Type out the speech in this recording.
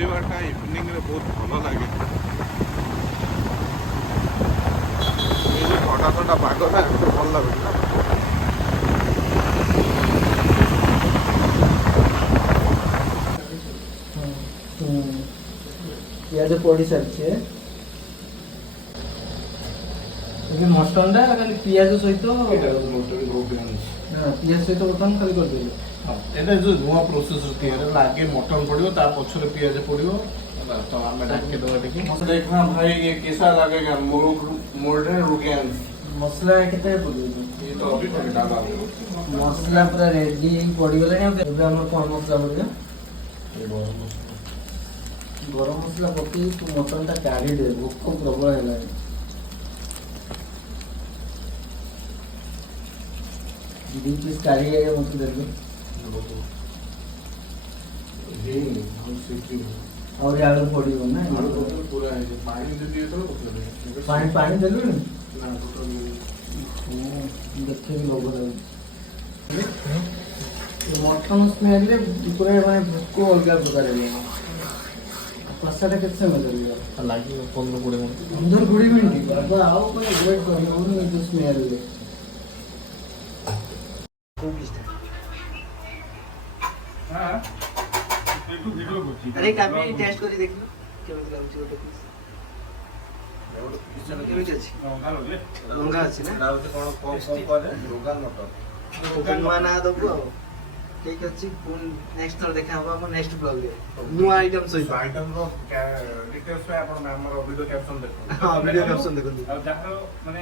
ବୁଲିବାଟା ଇଭିନିଂରେ ବହୁତ ଭଲ ଲାଗେ। ଏଇ ଯେଉଁ ଥଣ୍ଡା ଥଣ୍ଡା ପାଗଟା ଭଲ ଲାଗୁଛି ନା। ପିଆଜ ପଡ଼ି ସାରିଛେ। ମଟନଟା ଖାଲି ପିଆଜ ସହିତ ପିଆଜ ସହିତ ବର୍ତ୍ତମାନ ଖାଲି କରିଦେବି। এটা যে নূয়া প্রসেস ତିଆରି ଆଗେ ମଟନ ପଡ଼ିବ ତା ପଛରେ ପିଆଜ ପଡ଼ିବ। ତ ଆମେ ଡାକିଦେବା ଟିକେ। ଦେଖା ଭାଇ ये कैसा लगेगा मोल्डन रुगेन ମସଲା କେତେ ପଡ଼ିବ? ये तो अभी तक डाला ମସଲା ପୁରା ରେଡି ପଡ଼ିଗଲାଣି। ଏବେ ଆମର କ'ଣ ମସଲା ପଡ଼ିବ? ଗରମ ମସଲା ପକେଇ ତୁ ମଟନଟା କାଢ଼ିଦେ, ଭୋକ ପ୍ରବଳ ହେଲାଣି। ଦି ପିସ୍ କାଢ଼ି ଆଜ୍ଞା ମୋତେ ଦେବେ। ଆହୁରି ଆଳୁ ପଡ଼ିବ ନା? ପାଣି ଦେଲୁଣି? ଦେଖିକି ଲୋଭ ଲାଗୁଛି। ମଟନ ସ୍ମେଲରେ ପୁରା ମାନେ ଭୋକ ଅଲଗା ପ୍ରକାର ହେଇଗଲା। କଷାଟା କେତେ ସମୟ ଲାଗିବ? ଲାଗିବ 15-20 ମିନିଟ୍। 15-20 ମିନିଟ୍ ବାବା, ଆଉ କ'ଣ ୱେଟ୍ କରିହେବନି ଏ ଯେଉଁ ସ୍ମେଲରେ। अरे काफी टेस्ट करी देखलो केମିତି ଲାଗୁଛି ଗୋଟେ ପିସ୍। କେମିତି ଅଛି? ଲଙ୍ଗା ଅଛି ନା? ଲାଗୁଛି କ'ଣ କମ୍ କରେ ରୋଗାନ ମଟନ। ନୂଆ ନାଁ ଦେବୁ ଆଉ। ଠିକ୍ ଅଛି, ପୁଣି ନେକ୍ସଟ ଥର ଦେଖା ହେବ ଆମ ନେକ୍ସଟ ବ୍ଲଗରେ ନୂଆ ଆଇଟମ୍ ସହିତ। ଆଇଟମ୍ର ଡିଟେଲ୍ସ ପାଇଁ ଆପଣ ଆମର ଭିଡ଼ିଓ କ୍ୟାପସନ୍ ଦେଖନ୍ତୁ। ହଁ, ଭିଡ଼ିଓ କ୍ୟାପସନ୍ ଦେଖନ୍ତୁ। ଆଉ ଯାହାର ମାନେ